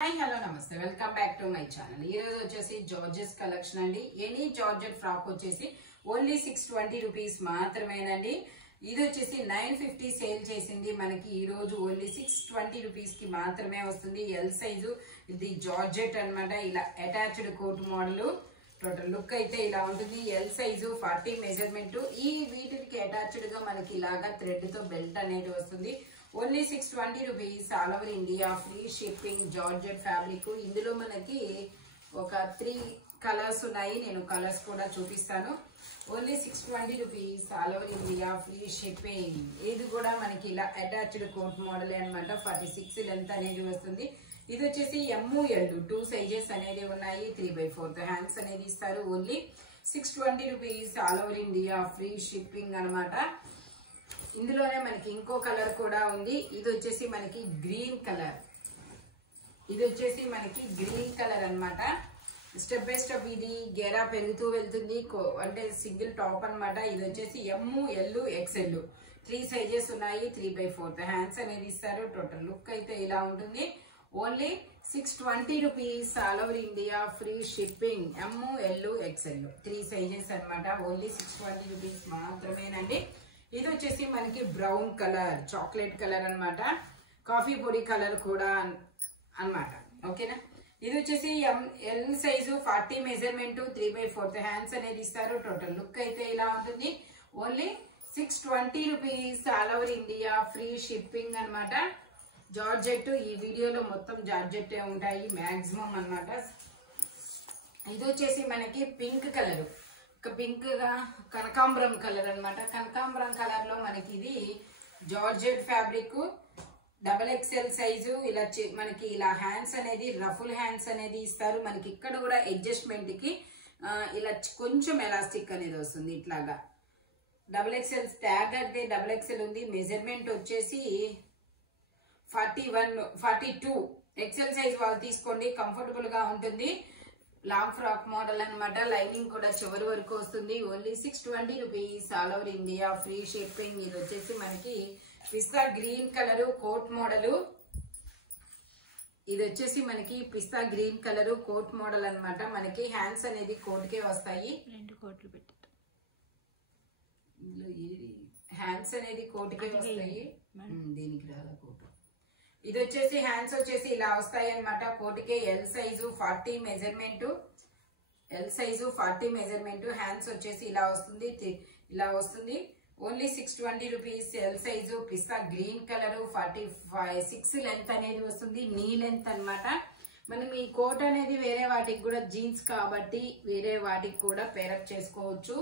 Hi hello నమస్తే welcome back to my channel. ఈ రోజు వచ్చేసి జార్జెస్ కలెక్షన్ అండి. ఎనీ జార్జెట్ ఫ్రాక్ వచ్చేసి ఓన్లీ 620 రూపీస్ మాత్రమేనండి. ఇది వచ్చేసి 950 సేల్ చేసింది. మనకి ఈ రోజు ఓన్లీ 620 రూపీస్ కి మాత్రమే వస్తుంది. ఎల్ సైజు ఇది జార్జెట్ అన్నమాట. ఇలా attached coat model. Total look అయితే ఇలా ఉంటుంది. L size 40 measurement. ఈ వీటికి అటాచ్డ్ గా మనకి ఇలాగా థ్రెడ్ తో బెల్ట్ అనేది వస్తుంది. Only 620 rupees. All over India free shipping. Georgette fabric. ఇందులో మనకి ఒక 3 కలర్స్ ఉన్నాయి. నేను కలర్స్ కూడా చూపిస్తాను. Only 620 rupees. All over India free shipping. ఇది కూడా మనకి ఇలా అటాచ్డ్ కోట్ మోడల్ అనమాట. 46 లెంత్ అనేది వస్తుంది. ఇది వచ్చేసి ML 2 సైజెస్ అనేది ఉన్నాయి. 3/4 హ్యాండ్స్ అనేది ఇస్తారు. Only 620 rupees. All over India free shipping అనమాట. ఇందులోనే మనకి ఇంకో కలర్ కూడా ఉంది. ఇది వచ్చేసి మనకి గ్రీన్ కలర్. ఇది వచ్చేసి మనకి గ్రీన్ కలర్ అన్నమాట. స్టెప్ బై స్టెప్ ఇది గేరా పెరుగుతూ వెళ్తుంది. అంటే సింగిల్ టాప్ అన్నమాట. ఇది వచ్చేసి ML XL 3 సైజెస్ ఉన్నాయి. 3/4 హ్యాండ్స్ అనేది ఇస్తారు. టోటల్ లుక్ అయితే ఇలా ఉంటుంది. Only 620 rupees. All over India free shipping. ML XL 3 sizes అన్నమాట. ఓన్లీ 620 రూపీస్ మాత్రమేనండి. ఇది వచ్చేసి మనకి బ్రౌన్ కలర్, చాక్లెట్ కలర్ అన్నమాట. కాఫీ పొడి కలర్ కూడా అన్నమాట. ఓకేనా. ఇది వచ్చేసి ఎల్ సైజు 40 మెజర్మెంట్. 3/4 హ్యాండ్స్ అనేది ఇస్తారు. టోటల్ లుక్ అయితే ఇలా ఉంటుంది. Only 620 rupees. All over India free shipping అన్నమాట. జార్జెట్. ఈ వీడియోలో మొత్తం జార్జెట్ ఉంటాయి మాక్సిమం అన్నమాట. ఇది వచ్చేసి మనకి పింక్ కలర్. పింక్ గా కనకాంబరం కలర్ అన్నమాట. కనకాంబరం కలర్ లో మనకి ఇది జార్జెట్ ఫ్యాబ్రిక్. XXL size. ఇలా మనకి ఇలా హ్యాండ్స్ అనేది రఫుల్ హ్యాండ్స్ అనేది ఇస్తారు. మనకి ఇక్కడ కూడా అడ్జస్ట్మెంట్ కి ఇలా కొంచెం ఎలాస్టిక్ అనేది వస్తుంది. ఇట్లాగా XXL ట్యాగ్ అయితే XXL ఉంది. మెజర్మెంట్ వచ్చేసి 41 42 XL సైజ్ వాళ్ళు తీసుకోండి. కంఫర్టబుల్ గా ఉంటుంది. లాంగ్ ఫ్రాక్ మోడల్ అన్నమాట. లైనింగ్ కూడా చివరి వరకు వస్తుంది. Only 620 rupees. All over India free shipping. ఇది వచ్చేసి మనకి పిస్తా గ్రీన్ కలర్ కోట్ మోడల్. ఇది వచ్చేసి మనకి పిస్తా గ్రీన్ కలర్ కోట్ మోడల్ అన్నమాట. మనకి హ్యాండ్స్ అనేది కోట్కే వస్తాయి. 2 కోట్లు పెట్టి హ్యాండ్స్ అనేది కోట్కే వస్తాయి. దీనికి రాల కోట్. ఇది వచ్చేసి హ్యాండ్స్ వచ్చేసి ఇలా వస్తాయి అన్నమాట. కోటికే L size 40 measurement. L size 40 measurement. Hands వచ్చేసి ఇలా వస్తుంది. ఇలా వస్తుంది. Only 620 rupees. ఎల్ సైజు పిస్తా గ్రీన్ కలర్. 46 లెంత్ అనేది వస్తుంది. నీ లెంత్ అన్నమాట. మనం ఈ కోట్ అనేది వేరే వాటికి కూడా జీన్స్ కాబట్టి వేరే వాటికి కూడా పేరప్ చేసుకోవచ్చు.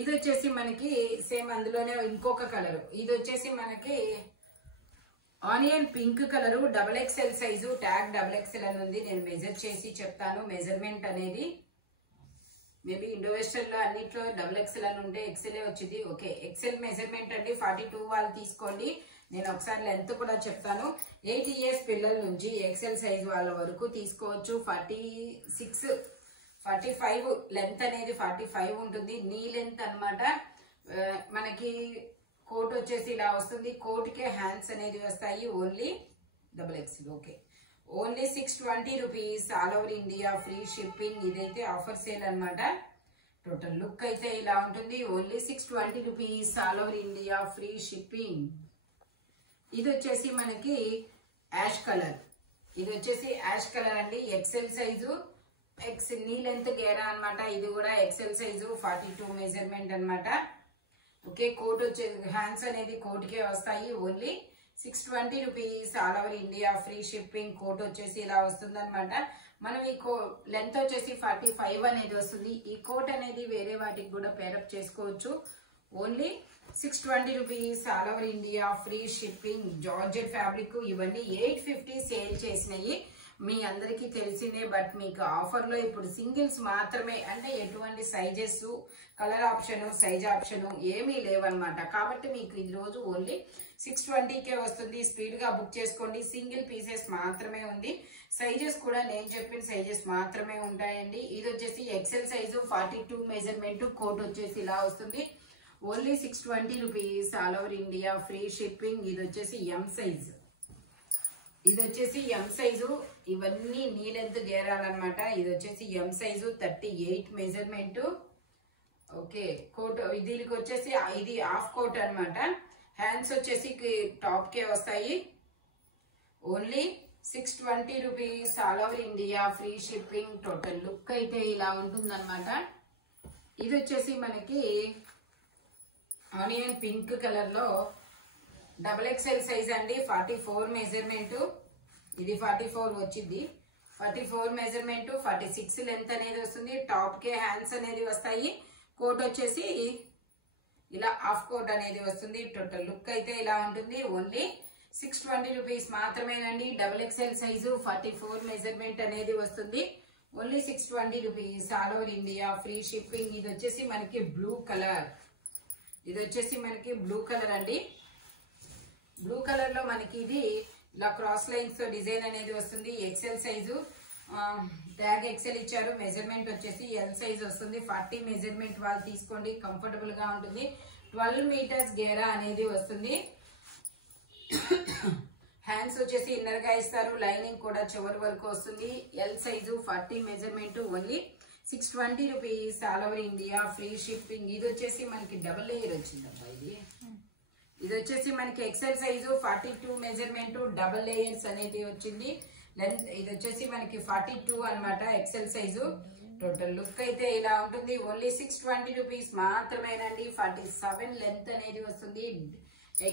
ఇది వచ్చేసి మనకి సేమ్ అందులోనే ఇంకొక కలర్. ఇది వచ్చేసి మనకి onion pink colour. XXL size. Tag XXL అని ఉంది. నేను మెజర్ చేసి చెప్తాను మెజర్మెంట్ అనేది. మేబీ ఇండో వెస్టర్న్ లో అన్నిట్లో XXL అని ఉంటే XL వచ్చింది. ఓకే, XL మెజర్మెంట్ అండి. 42 వాళ్ళు తీసుకోండి. నేను ఒకసారి లెంత్ కూడా చెప్తాను. 8 ఇయర్స్ పిల్లల నుంచి XL సైజ్ వాళ్ళ వరకు తీసుకోవచ్చు. 46 45 లెంత్ అనేది 45 ఉంటుంది. నీ లెంత్ అన్నమాట. మనకి కోట్ వచ్చేసి ఇలా వస్తుంది. కోట్కే హ్యాండ్స్ అనేది వస్తాయి. Only XXL. Okay, only 620 rupees. All over India free shipping. ఇదైతే ఆఫర్ సేల్ అన్నమాట. టోటల్ లుక్ అయితే ఇలా ఉంటుంది. Only 620 rupees. All over India free shipping. ఇది వచ్చేసి మనకి యాష్ కలర్. ఇది వచ్చేసి యాష్ కలర్ అండి. XL size. నీ లెంత్ గేరా అన్నమాట. ఇది కూడా XL సైజు 42 మెజర్మెంట్ అన్నమాట. ఓకే, కోట్ వచ్చే హ్యాండ్స్ అనేది కోట్కే వస్తాయి. Only 620 rupees. All over India free shipping. Coat వచ్చేసి ఇలా వస్తుంది అనమాట. మనం ఈ లెంత్ వచ్చేసి 45 అనేది వస్తుంది. ఈ కోట్ అనేది వేరే వాటికి కూడా పేరప్ చేసుకోవచ్చు. Only 620 rupees. All over India free shipping. Georgette fabric. ఇవన్నీ 850 సేల్ చేసినాయి. మీ అందరికీ తెలిసిందే. బట్ మీకు ఆఫర్ లో ఇప్పుడు సింగిల్స్ మాత్రమే. అంటే ఎటువంటి sizes, colour option, size option ఏమీ లేవన్నమాట. కాబట్టి మీకు ఈ రోజు ఓన్లీ 620కే వస్తుంది. స్పీడ్ గా బుక్ చేసుకోండి. సింగిల్ పీసెస్ మాత్రమే ఉంది. సైజెస్ కూడా నేను చెప్పిన సైజెస్ మాత్రమే ఉంటాయండి. ఇది వచ్చేసి XL సైజు 42 మెజర్మెంట్. కోట్ వచ్చేసి ఇలా వస్తుంది. Only 620 rupees. All over India free shipping. ఇది వచ్చేసి M సైజ్. ఇది వచ్చేసి ఎం సైజు, ఇవన్నీ నీ లెంత్ గేరాలన్నమాట. ఇది వచ్చేసి M size 38 measurement. Okay, coat దీనికి వచ్చేసి ఇది హాఫ్ కోట్ అన్నమాట. హ్యాండ్స్ వచ్చేసి టాప్ కే వస్తాయి. Only 620 rupees, all over India, free shipping. Total look అయితే ఇలా ఉంటుందన్నమాట. ఇది వచ్చేసి మనకి ఆనియన్ పింక్ కలర్ లో XXL సైజ్ అండి. 44 మెజర్మెంట్. ఇది 44 వచ్చింది. 44 మెజర్మెంట్, 46 లెంత్ అనేది వస్తుంది. టాప్ కే హ్యాండ్స్ అనేది వస్తాయి. కోట్ వచ్చేసి ఇలా హాఫ్ కోట్ అనేది వస్తుంది. టోటల్ లుక్ అయితే ఇలా ఉంటుంది. ఓన్లీ 620 రూపీస్ మాత్రమేనండి. XXL సైజు 44 మెజర్మెంట్ అనేది వస్తుంది. Only 620 rupees, all over India, free shipping. ఇది వచ్చేసి మనకి బ్లూ కలర్. ఇది వచ్చేసి మనకి బ్లూ కలర్ అండి. బ్లూ కలర్ లో మనకి ఇది ఇలా క్రాస్ లైన్స్ తో డిజైన్ అనేది వస్తుంది. XL సైజు, ట్యాగ్ XL ఇచ్చారు. మెజర్మెంట్ వచ్చేసి L సైజ్ వస్తుంది. 40 మెజర్మెంట్ వాళ్ళు తీసుకోండి, కంఫర్టబుల్ గా ఉంటుంది. 12 మీటర్స్ గేరా అనేది వస్తుంది. హ్యాండ్స్ వచ్చేసి ఇన్నర్ గా ఇస్తారు. లైనింగ్ కూడా చివరి వరకు వస్తుంది. L size 40 measurement. Only 620 rupees, all over India, free shipping. ఇది వచ్చేసి మనకి డబుల్ లేయర్ వచ్చిందబ్బా. ఇది వచ్చేసి మనకి XL size 42 measurement, double layers అనేది వచ్చింది. లెంత్ ఇది వచ్చేసి మనకి 42 అనమాట, XL సైజు. టోటల్ లుక్ అయితే ఇలా ఉంటుంది. ఓన్లీ 620 రూపీస్ మాత్రమేనండి. 47 లెంత్ అనేది వస్తుంది.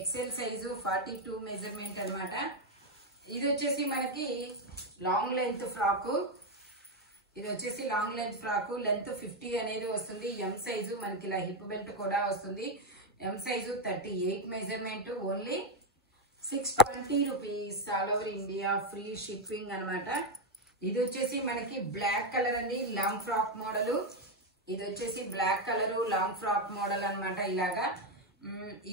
XL సైజు 42 మెజర్మెంట్ అనమాట. ఇది వచ్చేసి మనకి లాంగ్ లెంత్ ఫ్రాకు. ఇది వచ్చేసి లాంగ్ లెంత్ ఫ్రాకు. లెంత్ 50 అనేది వస్తుంది. ఎం సైజు మనకి ఇలా హిప్ బెల్ట్ కూడా వస్తుంది. M size 38 measurement. Only 620 rupees, all over India, free shipping అనమాట. ఇది వచ్చేసి మనకి బ్లాక్ కలర్ అండి, లాంగ్ ఫ్రాక్ మోడల్. ఇది వచ్చేసి black colour long frock model అనమాట. ఇలాగా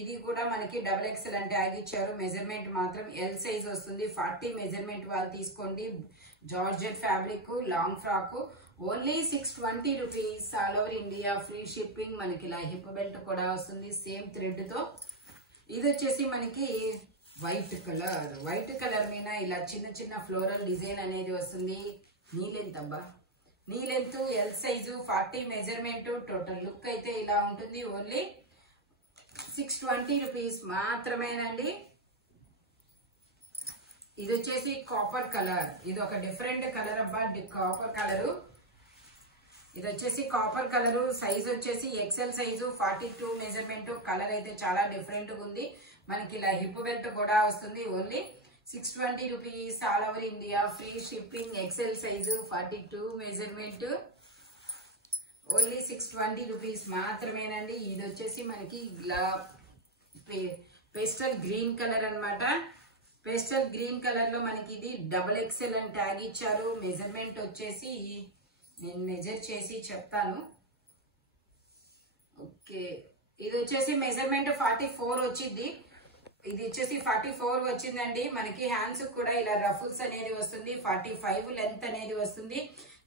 ఇది కూడా మనకి XXL అంటే ట్యాగ్ ఇచ్చారు. మెజర్మెంట్ మాత్రం ఎల్ సైజ్ వస్తుంది. 40 మెజర్మెంట్ వాళ్ళు తీసుకోండి. Georgette fabric, long frock. Only 620 rupees, all over India, free shipping. మనకి ఇలా హిప్ బెల్ట్ కూడా వస్తుంది సేమ్ థ్రెడ్ తో. ఇది వచ్చేసి మనకి వైట్ కలర్. వైట్ కలర్ మీద ఇలా చిన్న చిన్న ఫ్లోరల్ డిజైన్ అనేది వస్తుంది. నీ లెంత్ అబ్బా, knee length L size 40 measurement. Total look అయితే ఇలా ఉంటుంది. ఓన్లీ 620 రూపీస్ మాత్రమేనండి. ఇది వచ్చేసి కాపర్ కలర్. ఇది ఒక డిఫరెంట్ కలర్ అబ్బా, కాపర్ కలరు. ఇది వచ్చేసి కాపర్ కలరు. సైజ్ వచ్చేసి XL సైజు 42 మెజర్మెంట్. కలర్ అయితే చాలా డిఫరెంట్ గా ఉంది. మనకి ఇలా హిప్ బెల్ట్ కూడా వస్తుంది. Only 620 rupees, all over India, free shipping. XL size 42 measurement. Only 620 rupees మాత్రమేనండి. ఇది వచ్చేసి మనకి ఇలా పేస్టల్ గ్రీన్ కలర్ అనమాట. పేస్టల్ గ్రీన్ కలర్ లో మనకి ఇది XXL అని ట్యాగ్ ఇచ్చారు. మెజర్మెంట్ వచ్చేసి నేను మెజర్ చేసి చెప్తాను. ఓకే, ఇది వచ్చేసి మెజర్మెంట్ 44 వచ్చింది. ఇది వచ్చేసి 44 వచ్చిందండి. మనకి హ్యాండ్స్ కూడా ఇలా రఫుల్స్ అనేది వస్తుంది. 45 లెంత్ అనేది వస్తుంది.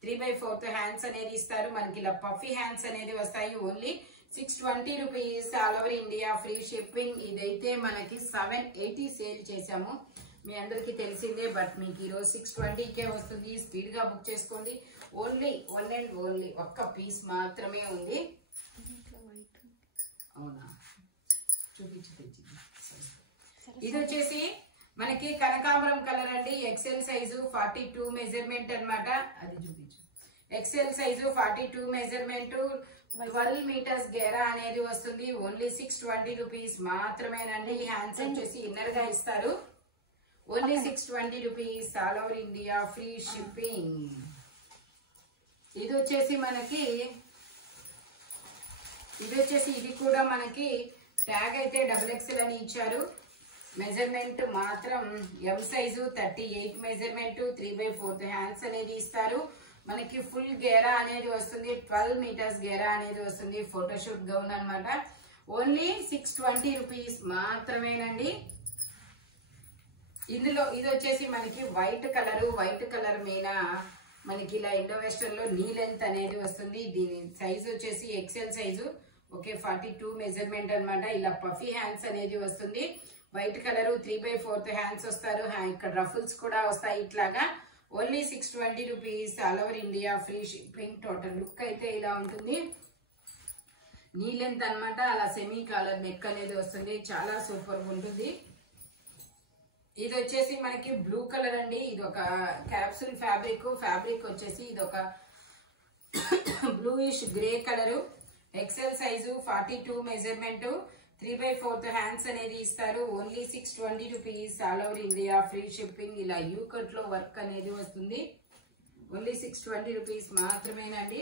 3/4 హ్యాండ్స్ అనేది ఇస్తారు. మనకి ఇలా పఫీ హ్యాండ్స్ అనేది వస్తాయి. Only 620 rupees, all over India, free shipping. ఇదైతే మనకి 780 సేల్ చేసాము. మీ అందరికి తెలిసిందే. బట్ మీకు ఈరోజు 620కే వస్తుంది. స్పీడ్ గా బుక్ చేసుకోండి. ఓన్లీ వన్ అండ్ ఓన్లీ ఒక్క పీస్ మాత్రమే ఉంది. అవునా, చూపించి తెచ్చింది. ఇది వచ్చేసి మనకి కనకాంబరం కలర్ అండి. XL సైజు 42 మెజర్మెంట్ అనమాట. అది చూపించు. XL size 42 measurement. 12 మీటర్స్ గేరా అనేది వస్తుంది. ఓన్లీ 620 రూపీస్ మాత్రమేనండి. హ్యాండ్స్ వచ్చేసి ఇన్నర్ గా ఇస్తారు. Only 620 rupees, all over India, free shipping. ఇది వచ్చేసి మనకి ఇది కూడా మనకి ట్యాగ్ అయితే XXL అని ఇచ్చారు. మెజర్మెంట్ మాత్రం ఎం సైజు 38 మెజర్మెంట్. 3/4 హ్యాండ్స్ అనేది ఇస్తారు. మనకి ఫుల్ గేరా అనేది వస్తుంది. 12 మీటర్స్ గేరా అనేది వస్తుంది. ఫోటోషూట్ గౌన్ అనమాట. ఓన్లీ 620 రూపీస్ మాత్రమేనండి. ఇందులో ఇది వచ్చేసి మనకి వైట్ కలర్ మీద మనకి ఇలా ఇండో వెస్టర్న్ లో నీ లెంత్ అనేది వస్తుంది. దీని సైజ్ వచ్చేసి XL సైజు. ఓకే, 42 మెజర్మెంట్ అనమాట. ఇలా పఫీ హ్యాండ్స్ అనేది వస్తుంది. వైట్ కలర్ 3/4 హ్యాండ్స్ వస్తారు. ఇక్కడ రఫుల్స్ కూడా వస్తాయి ఇట్లాగా. Only 620 rupees, all over India, free shipping. Total look అయితే ఇలా ఉంటుంది. నీ లెంత్ అనమాట, అలా సెమీ కాలర్ నెక్ అనేది వస్తుంది. చాలా సూపర్ గా ఉంటుంది. ఇది వచ్చేసి మనకి బ్లూ కలర్ అండి. ఇది ఒక క్యాప్సూల్ ఫ్యాబ్రిక్ వచ్చేసి ఇది ఒక bluish grey colour. XL size, 42 measurement, 3/4 hands అనేది ఇస్తారు. Only 620 rupees, all over India, free shipping. ఇలా యూ కట్ లో వర్క్ అనేది వస్తుంది. ఓన్లీ 620 రూపీస్ మాత్రమేనండి.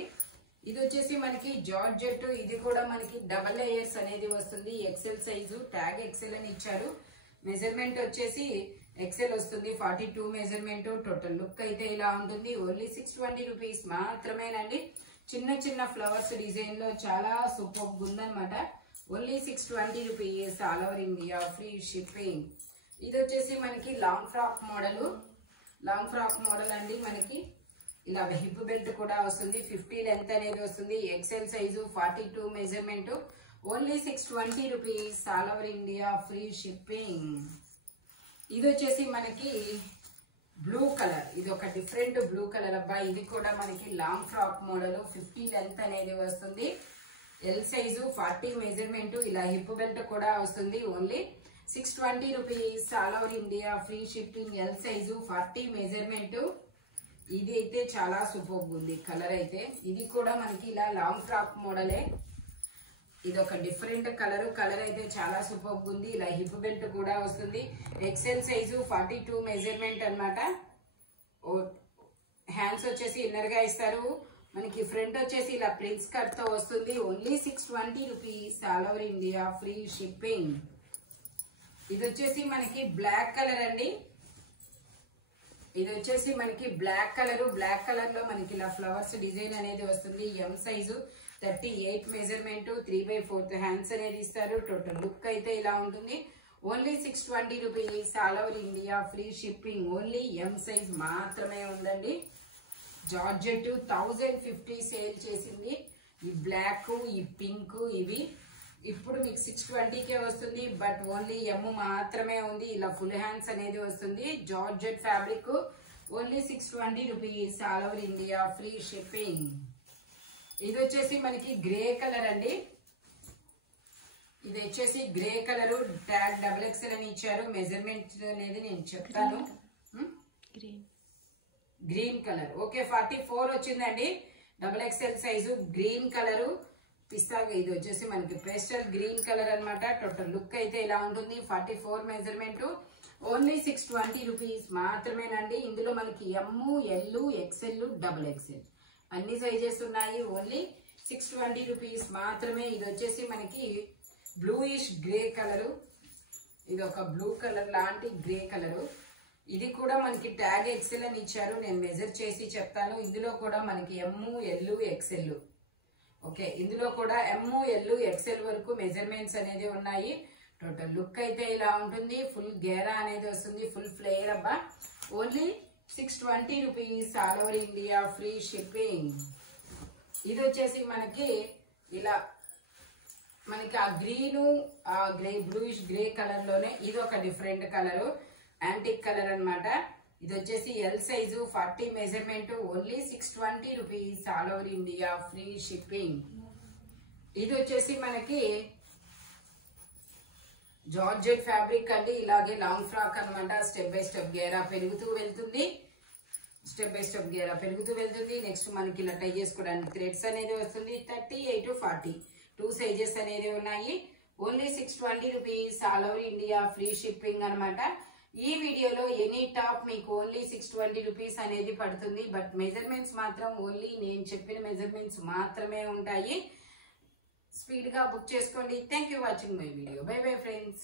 ఇది వచ్చేసి మనకి జార్జెట్. ఇది కూడా మనకి డబల్ లేయర్స్ అనేది వస్తుంది. ఎక్సెల్ సైజు, ట్యాగ్ ఎక్సెల్ అని ఇచ్చారు. మెజర్మెంట్ వచ్చేసి ఎక్సెల్ వస్తుంది, 42 మెజర్మెంట్. టోటల్ లుక్ అయితే ఇలా ఉంటుంది. ఓన్లీ 620 రూపీస్ మాత్రమేనండి. చిన్న చిన్న ఫ్లవర్స్ డిజైన్ లో చాలా సూపర్ ఉందన్నమాట. Only 620 rupees, all over India, free shipping. ఇది వచ్చేసి మనకి లాంగ్ ఫ్రాక్ మోడల్ అండి. మనకి ఇలా హిప్ బెల్ట్ కూడా వస్తుంది. 50 లెంత్ అనేది వస్తుంది. XL size, 42 measurement. Only 620 rupees, all over India, free shipping. ఇది వచ్చేసి మనకి బ్లూ కలర్. ఇది ఒక డిఫరెంట్ బ్లూ కలర్ అబ్బా. ఇది కూడా మనకి లాంగ్ ఫ్రాక్ మోడల్, 50 లెంత్ అనేది వస్తుంది. L size, 40 measurement. ఇలా హిప్ బెల్ట్ కూడా వస్తుంది. Only 620 rupees, all over India, free shipping. L size, 40 measurement. ఇది అయితే చాలా సూపర్ ఉంది కలర్ అయితే. ఇది కూడా మనకి ఇలా లాంగ్ ఫ్రాక్ మోడలే. ఇది ఒక డిఫరెంట్ కలర్ అయితే చాలా సూపర్ ఉంది. ఇలా హిప్ బెల్ట్ కూడా వస్తుంది. ఎక్సెల్ సైజు, 42 మెజర్మెంట్ అన్నమాట. హ్యాండ్స్ వచ్చేసి ఇన్నర్ గా ఇస్తారు. మనకి ఫ్రంట్ వచ్చేసి ఇలా ప్రిన్స్ కట్ తో వస్తుంది. Only 620 rupees, all over India, free shipping. ఇది వచ్చేసి మనకి బ్లాక్ కలర్ అండి. ఇది వచ్చేసి మనకి బ్లాక్ కలర్ లో మనకి ఇలా ఫ్లవర్స్ డిజైన్ అనేది వస్తుంది. ఎం సైజు, 38 మెజర్మెంట్, 3/4 హ్యాండ్స్ అనేది ఇస్తారు. టోటల్ లుక్ అయితే ఇలా ఉంటుంది. Only 620 rupees, all over India, free shipping. Only M size మాత్రమే ఉందండి. జార్జెట్ 1050 సేల్ చేసింది. ఈ బ్లాక్, ఈ పింక్, ఇవి ఇప్పుడు మీకు 620కే వస్తుంది. బట్ ఓన్లీ ఎం మాత్రమే ఉంది. ఇలా ఫుల్ హ్యాండ్స్ అనేది వస్తుంది. Georgette fabric. Only 620 rupees, all over India, free shipping. ఇది వచ్చేసి మనకి గ్రే కలర్ అండి. ఇది వచ్చేసి grey colour, tag double XL అని ఇచ్చారు. మెజర్మెంట్ అనేది నేను చెప్తాను. Green colour. ఓకే, 44 వచ్చిందండి. Double XL size, green colour పిస్తా. ఇది వచ్చేసి మనకి పేస్టల్ గ్రీన్ కలర్ అన్నమాట. టోటల్ లుక్ అయితే ఇలా ఉంటుంది. 44 మెజర్మెంట్. ఓన్లీ 620 రూపీస్ మాత్రమేనండి. ఇందులో మనకి ఎమ్, ఎల్, ఎక్సెల్, డబుల్ ఎక్సెల్ అన్ని సైజెస్ ఉన్నాయి. ఓన్లీ 620 రూపీస్ మాత్రమే. ఇది వచ్చేసి మనకి బ్లూయిష్ గ్రే కలర్. ఇది ఒక బ్లూ కలర్ లాంటి గ్రే కలర్. ఇది కూడా మనకి ట్యాగ్ ఎక్సెల్ అని ఇచ్చారు. నేను మెజర్ చేసి చెప్తాను. ఇందులో కూడా మనకి ఎమ్, ఎల్, ఎక్సెల్. ఓకే, ఇందులో కూడా ఎమ్, ఎల్, ఎక్సెల్ వరకు మెజర్మెంట్స్ అనేది ఉన్నాయి. టోటల్ లుక్ అయితే ఇలా ఉంటుంది. ఫుల్ గేరా అనేది వస్తుంది. ఫుల్ ఫ్లేయర్ అబ్బా. Only 620 rupees, all over India, free shipping. ఇది వచ్చేసి మనకి ఇలా మనకి ఆ గ్రీను, ఆ గ్రే బ్లూయిష్ గ్రే కలర్ లోనే ఇది ఒక డిఫరెంట్ కలర్, యాంటిక్ కలర్ అన్నమాట. ఇది వచ్చేసి L size, 40 measurement. Only 620 rupees, all over India, free shipping. ఇది వచ్చేసి మనకి జార్జెట్ ఫ్యాబ్రిక్ అండి. ఇలాగే లాంగ్ ఫ్రాక్ అన్నమాట. స్టెప్ బై స్టెప్ గేరా పెరుగుతూ వెళ్తుంది. నెక్స్ట్ మనకి ఇలా టై చేసుకోవడానికి థ్రెడ్స్ అనేది వస్తుంది. 38 to 40 2 సైజెస్ అనేది ఉన్నాయి. Only 620 rupees, all over India, free shipping అనమాట. ఈ వీడియోలో ఎనీ టాప్ మీకు ఓన్లీ 620 రూపీస్ అనేది పడుతుంది. బట్ మెజర్మెంట్స్ మాత్రం ఓన్లీ నేను చెప్పిన మెజర్మెంట్స్ మాత్రమే ఉంటాయి. స్పీడ్ గా బుక్ చేసుకోండి. Thank you watching my video. By bye friends.